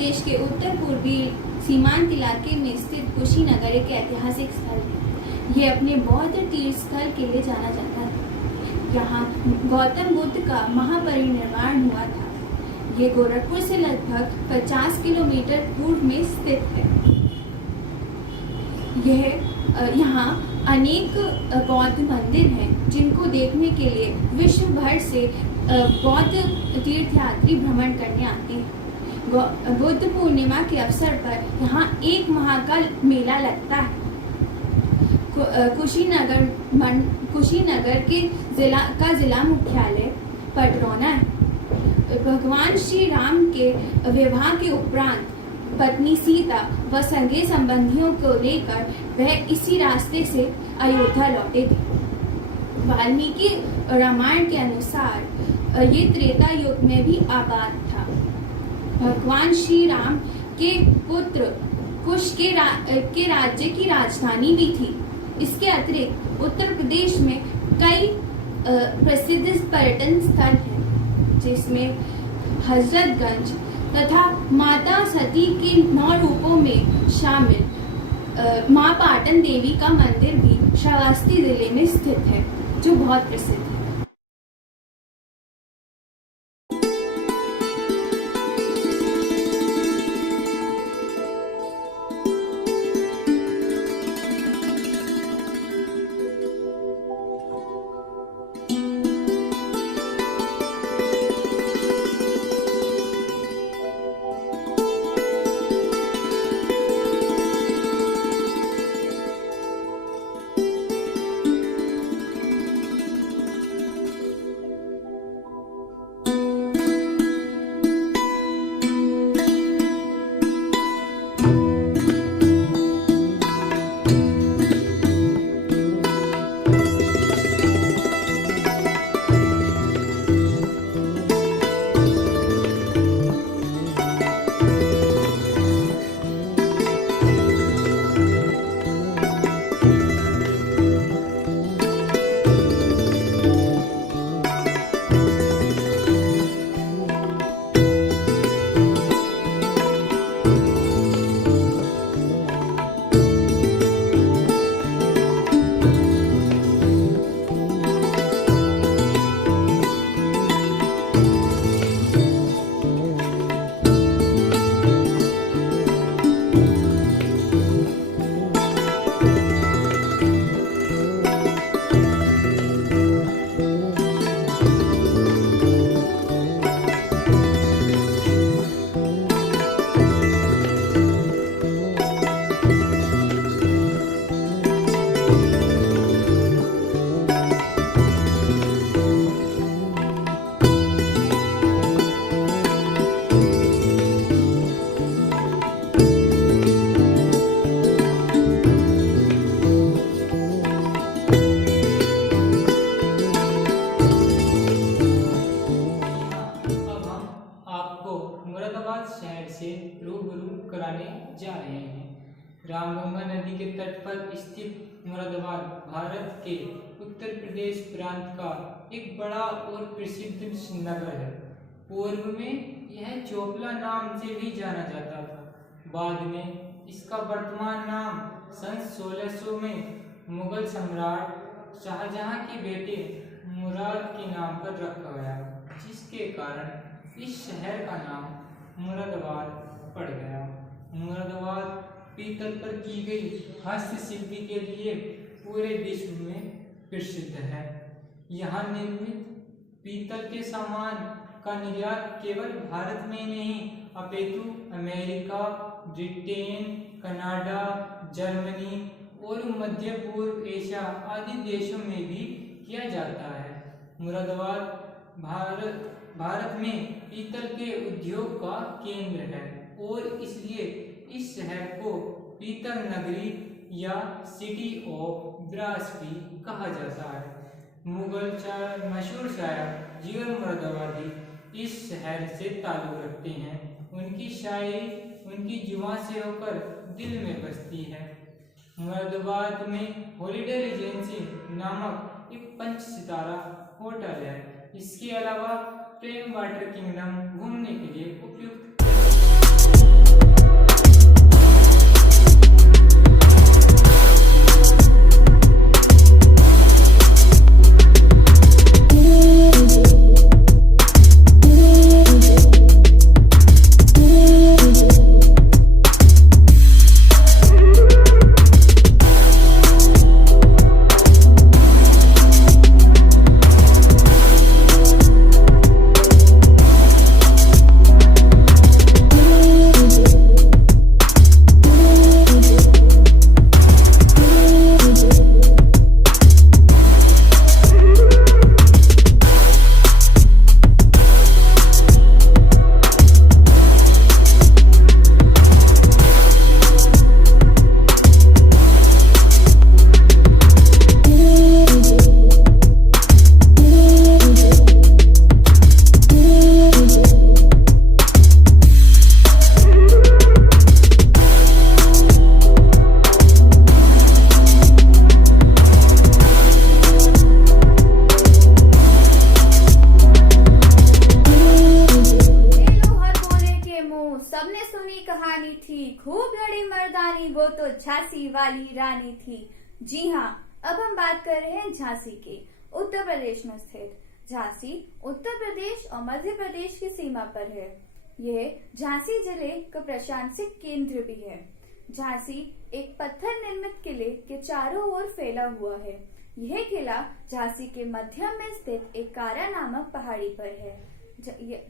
प्रदेश के उत्तर पूर्वी सीमांत इलाके में स्थित कुशीनगर एक ऐतिहासिक स्थल है। यह अपने बौद्ध तीर्थ स्थल के लिए जाना जाता है। यहाँ गौतम बुद्ध का महापरिनिर्वाण हुआ था। ये गोरखपुर से लगभग 50 किलोमीटर पूर्व में स्थित है। यहाँ अनेक बौद्ध मंदिर हैं, जिनको देखने के लिए विश्व भर से बौद्ध तीर्थयात्री भ्रमण करने आते हैं। बुद्ध पूर्णिमा के अवसर पर यहाँ एक माह का मेला लगता है। कुशीनगर के जिला मुख्यालय पटरौना है। भगवान श्री राम के विवाह के उपरांत पत्नी सीता व सगे संबंधियों को लेकर वह इसी रास्ते से अयोध्या लौटे थे। वाल्मीकि रामायण के अनुसार ये त्रेता युग में भी आबाद था। भगवान श्री राम के पुत्र कुश के राज्य की राजधानी भी थी। इसके अतिरिक्त उत्तर प्रदेश में कई प्रसिद्ध पर्यटन स्थल हैं, जिसमें हजरतगंज तथा माता सती के 9 रूपों में शामिल मां पाटन देवी का मंदिर भी श्रावस्ती जिले में स्थित है, जो बहुत प्रसिद्ध है। जा रहे हैं। रामगंगा नदी के तट पर स्थित मुरादाबाद भारत के उत्तर प्रदेश प्रांत का एक बड़ा और प्रसिद्ध नगर है। पूर्व में यह चोपला नाम से भी जाना जाता था। बाद में इसका वर्तमान नाम सन 1600 में मुगल सम्राट शाहजहां के बेटे मुराद के नाम पर रखा गया, जिसके कारण इस शहर का नाम मुरादाबाद पड़ गया। मुरादाबाद पीतल पर की गई हस्तशिल्पी के लिए पूरे विश्व में प्रसिद्ध है। यहाँ निर्मित पीतल के सामान का निर्यात केवल भारत में नहीं अपितु अमेरिका, ब्रिटेन, कनाडा, जर्मनी और मध्य पूर्व एशिया आदि देशों में भी किया जाता है। मुरादाबाद भारत में पीतल के उद्योग का केंद्र है और इसलिए इस शहर को पीतल नगरी या सिटी ऑफ ब्रास भी कहा जाता है। मुगल मशहूर शायर जीवन मुरादाबादी इस शहर से ताल्लुक रखते हैं। उनकी शायरी उनकी जुबान से होकर दिल में बसती है। मुरादाबाद में हॉलिडे रीजेंसी नामक एक 5 सितारा होटल है। इसके अलावा प्रेम वाटर किंगडम घूमने के लिए उपयुक्त राजधानी वो तो झांसी वाली रानी थी। जी हाँ, अब हम बात कर रहे हैं झांसी की। उत्तर प्रदेश में स्थित झांसी उत्तर प्रदेश और मध्य प्रदेश की सीमा पर है। यह झांसी जिले का प्रशासनिक केंद्र भी है। झांसी एक पत्थर निर्मित किले के चारों ओर फैला हुआ है। यह किला झांसी के मध्य में स्थित एक कारा नामक पहाड़ी पर है।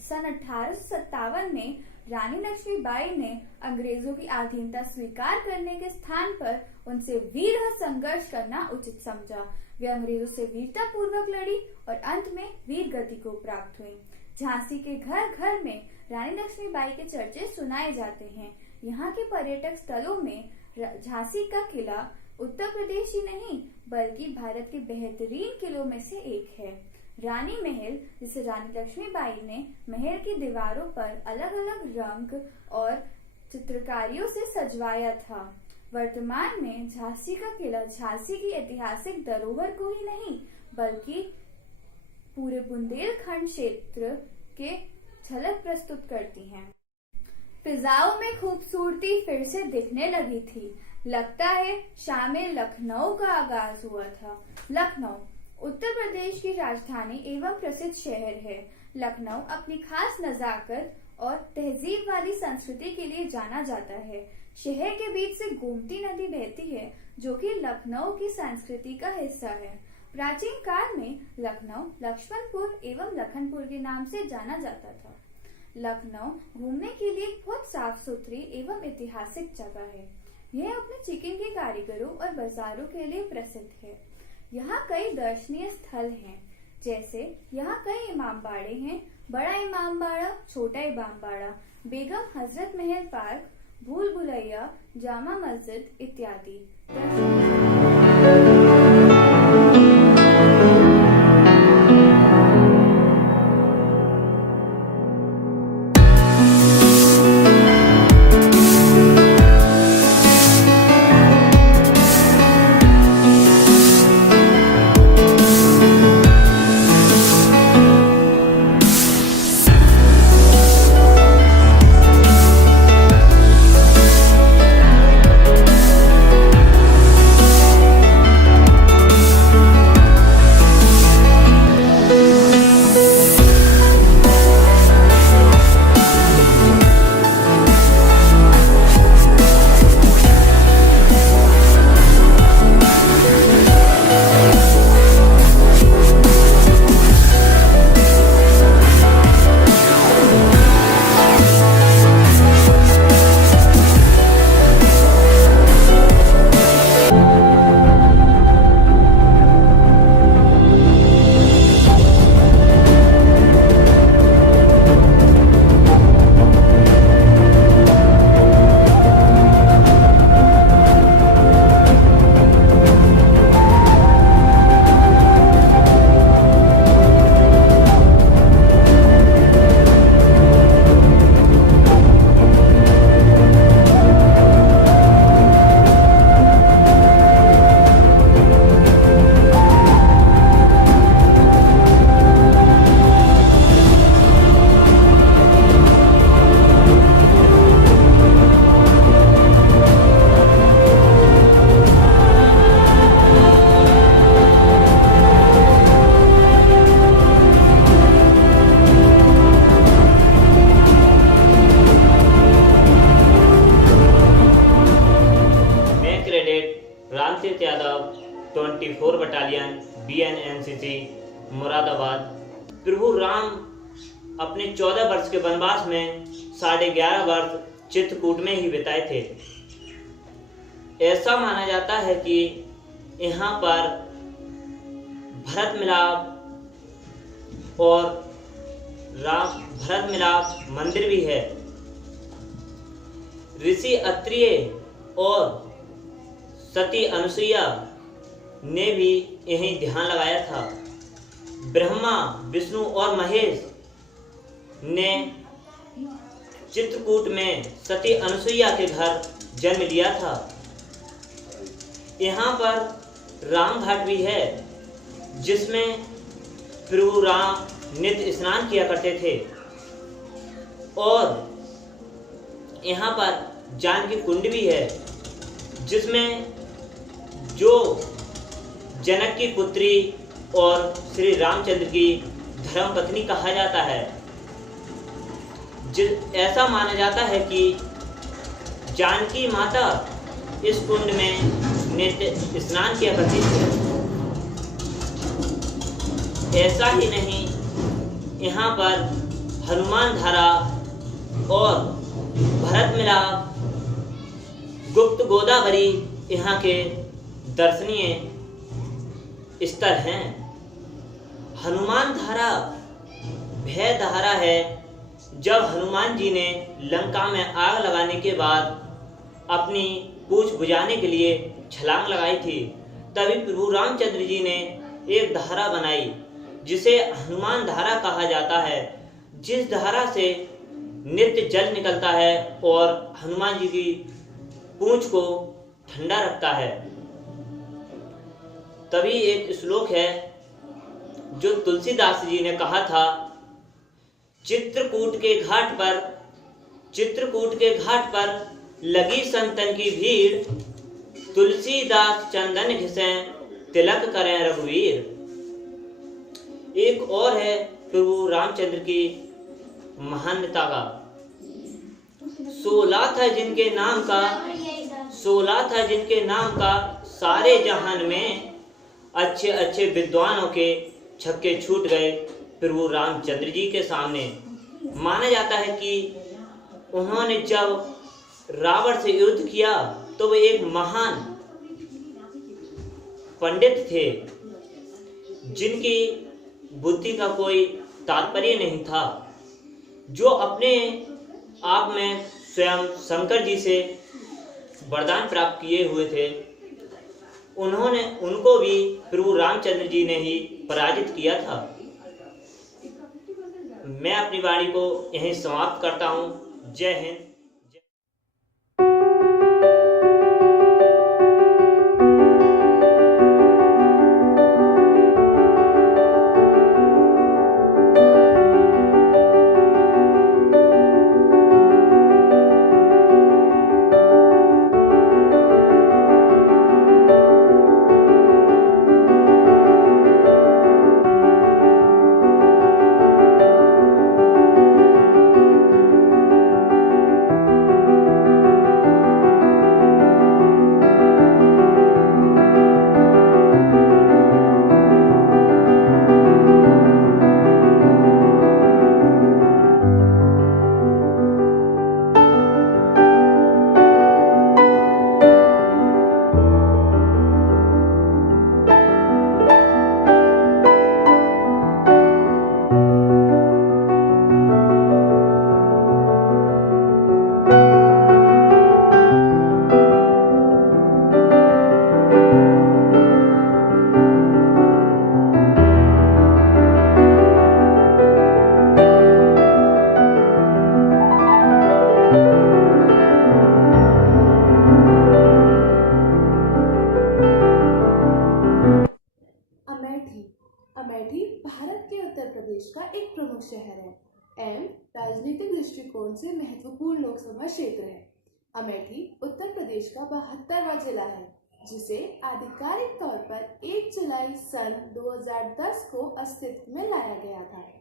सन 1857 में रानी लक्ष्मीबाई ने अंग्रेजों की अधीनता स्वीकार करने के स्थान पर उनसे वीर संघर्ष करना उचित समझा। वे अंग्रेजों से वीरता पूर्वक लड़ी और अंत में वीर गति को प्राप्त हुई। झांसी के घर घर में रानी लक्ष्मीबाई के चर्चे सुनाए जाते हैं। यहाँ के पर्यटक स्थलों में झांसी का किला उत्तर प्रदेश ही नहीं बल्कि भारत के बेहतरीन किलों में से एक है। रानी महल, जिसे रानी लक्ष्मीबाई ने महल की दीवारों पर अलग अलग रंग और चित्रकारियों से सजवाया था। वर्तमान में झांसी का किला झांसी की ऐतिहासिक धरोहर को ही नहीं बल्कि पूरे बुंदेलखंड क्षेत्र के झलक प्रस्तुत करती हैं। फिजाओं में खूबसूरती फिर से दिखने लगी थी। लगता है शाम लखनऊ का आगाज हुआ था। लखनऊ उत्तर प्रदेश की राजधानी एवं प्रसिद्ध शहर है। लखनऊ अपनी खास नजाकत और तहजीब वाली संस्कृति के लिए जाना जाता है। शहर के बीच से गोमती नदी बहती है जो कि लखनऊ की संस्कृति का हिस्सा है। प्राचीन काल में लखनऊ लक्ष्मणपुर एवं लखनपुर के नाम से जाना जाता था। लखनऊ घूमने के लिए बहुत साफ सुथरी एवं ऐतिहासिक जगह है। यह अपने चिकन के कारीगरों और बाजारों के लिए प्रसिद्ध है। यहाँ कई दर्शनीय स्थल हैं, जैसे यहाँ कई इमामबाड़े हैं, बड़ा इमामबाड़ा, छोटा इमामबाड़ा, बेगम हजरत महल पार्क, भूल भुलैया, जामा मस्जिद इत्यादि। Ramtirth Yadav 24 battalion BNNCC Moradabad. प्रभु राम अपने 14 वर्ष के वनवास में 11.5 वर्ष चित्रकूट में ही बिताए थे। ऐसा माना जाता है कि यहाँ पर भरत मिलाप और भरत मिलाप मंदिर भी है। ऋषि अत्रिय और सती अनुसुईया ने भी यहीं ध्यान लगाया था। ब्रह्मा, विष्णु और महेश ने चित्रकूट में सती अनुसुईया के घर जन्म लिया था। यहाँ पर राम घाट भी है जिसमें प्रभु राम नित्य स्नान किया करते थे और यहाँ पर जानकी कुंड भी है जिसमें जो जनक की पुत्री और श्री रामचंद्र की धर्मपत्नी कहा जाता है। ऐसा माना जाता है कि जानकी माता इस कुंड में नित्य स्नान किया करती थी। ऐसा ही नहीं, यहाँ पर हनुमान धारा और भरत मिलाप, गुप्त गोदावरी यहाँ के दर्शनीय स्थल हैं। हनुमान धारा भय धारा है। जब हनुमान जी ने लंका में आग लगाने के बाद अपनी पूंछ बुझाने के लिए छलांग लगाई थी, तभी प्रभु रामचंद्र जी ने एक धारा बनाई जिसे हनुमान धारा कहा जाता है, जिस धारा से नित्य जल निकलता है और हनुमान जी की पूंछ को ठंडा रखता है। तभी एक श्लोक है जो तुलसीदास जी ने कहा था, चित्रकूट के घाट पर लगी संतन की भीड़, तुलसीदास चंदन घिसें तिलक करें रघुवीर। एक और है प्रभु रामचंद्र की महानता का, 16 था जिनके नाम का सारे जहान में, अच्छे अच्छे विद्वानों के छक्के छूट गए प्रभु रामचंद्र जी के सामने। माना जाता है कि उन्होंने जब रावण से युद्ध किया तो वे एक महान पंडित थे जिनकी बुद्धि का कोई तात्पर्य नहीं था, जो अपने आप में स्वयं शंकर जी से वरदान प्राप्त किए हुए थे। उनको भी प्रभु रामचंद्र जी ने ही पराजित किया था। मैं अपनी वाणी को यहीं समाप्त करता हूँ। जय हिंद। अमेठी भारत के उत्तर प्रदेश का एक प्रमुख शहर है एवं राजनीतिक दृष्टिकोण से महत्वपूर्ण लोकसभा क्षेत्र है। अमेठी उत्तर प्रदेश का 72वां जिला है, जिसे आधिकारिक तौर पर 1 जुलाई सन 2010 को अस्तित्व में लाया गया था।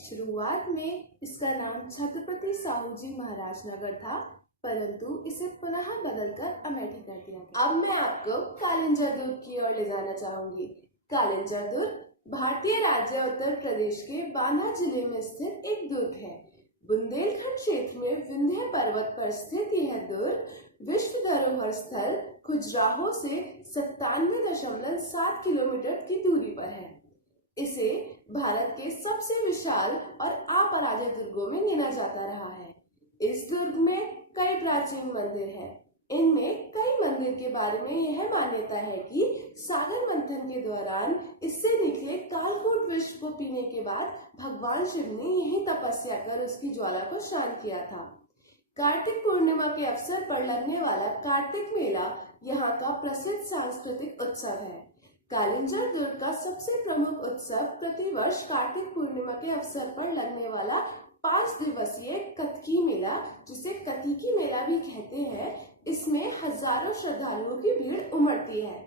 शुरुआत में इसका नाम छत्रपति साहू जी महाराज नगर था, परंतु इसे पुनः बदलकर अमेठी कर दिया। अब मैं आपको कालिंजर दुर्ग की ओर ले जाना चाहूंगी। कालिंजर दुर्ग भारतीय राज्य उत्तर प्रदेश के बांदा जिले में स्थित एक दुर्ग है। बुंदेलखंड क्षेत्र में विंध्य पर्वत पर स्थित यह दुर्ग विश्व धरोहर स्थल खजुराहो से 97.7 किलोमीटर की दूरी पर है। इसे भारत के सबसे विशाल और अपराजित दुर्गों में गिना जाता रहा है। इस दुर्ग में कई प्राचीन मंदिर हैं। इनमें कई मंदिर के बारे में यह मान्यता है कि सागर मंथन के दौरान इससे निकले कालकूट विष को पीने के बाद भगवान शिव ने यही तपस्या कर उसकी ज्वाला को शांत किया था। कार्तिक पूर्णिमा के अवसर पर लगने वाला कार्तिक मेला यहाँ का प्रसिद्ध सांस्कृतिक उत्सव है। कालिंजर दुर्ग का सबसे प्रमुख उत्सव प्रतिवर्ष कार्तिक पूर्णिमा के अवसर पर लगने वाला 5 दिवसीय कतकी मेला, जिसे कतिकी मेला भी कहते हैं, इसमें हजारों श्रद्धालुओं की भीड़ उमड़ती है।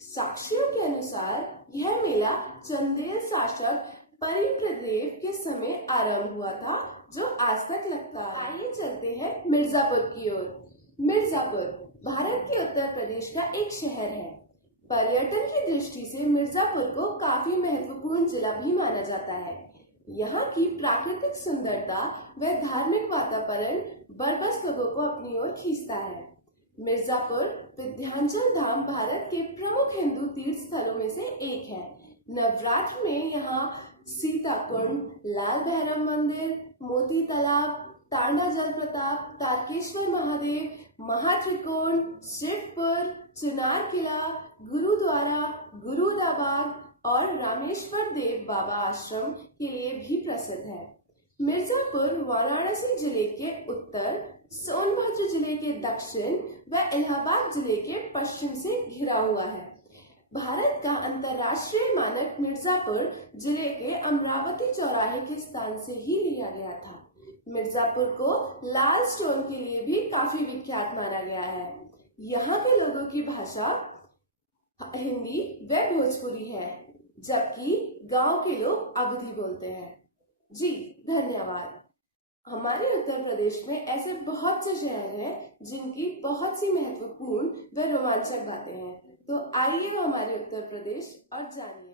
साक्ष्यों के अनुसार यह मेला चंदेल शासक परिप्रदेव के समय आरंभ हुआ था, जो आज तक लगता है। आइए चलते हैं मिर्जापुर की ओर। मिर्जापुर भारत के उत्तर प्रदेश का एक शहर है। पर्यटन की दृष्टि से मिर्जापुर को काफी महत्वपूर्ण जिला भी माना जाता है। यहाँ की प्राकृतिक सुंदरता व धार्मिक वातावरण बरबस लोगों को अपनी ओर खींचता है। मिर्जापुर विंध्याचल धाम भारत के प्रमुख हिंदू तीर्थ स्थलों में से एक है। नवरात्र में यहाँ सीता कुंड, लाल भैरव मंदिर, मोती तालाब, तांडा जलप्रपात, तारकेश्वर महादेव, महात्रिकोण, शिवपुर, चुनार किला, गुरुद्वारा, गुरुदाबाग और रामेश्वर देव बाबा आश्रम के लिए भी प्रसिद्ध है। मिर्जापुर वाराणसी जिले के उत्तर, सोनभद्र जिले के दक्षिण व इलाहाबाद जिले के पश्चिम से घिरा हुआ है। भारत का अंतर्राष्ट्रीय मानक मिर्जापुर जिले के अमरावती चौराहे के स्थान से ही लिया गया था। मिर्जापुर को लाल स्टोन के लिए भी काफी विख्यात माना गया है। यहाँ के लोगों की भाषा हिंदी व भोजपुरी है, जबकि गांव के लोग अवधी बोलते हैं। जी धन्यवाद। हमारे उत्तर प्रदेश में ऐसे बहुत से शहर हैं जिनकी बहुत सी महत्वपूर्ण व रोमांचक बातें हैं। तो आइए हमारे उत्तर प्रदेश और जानिए।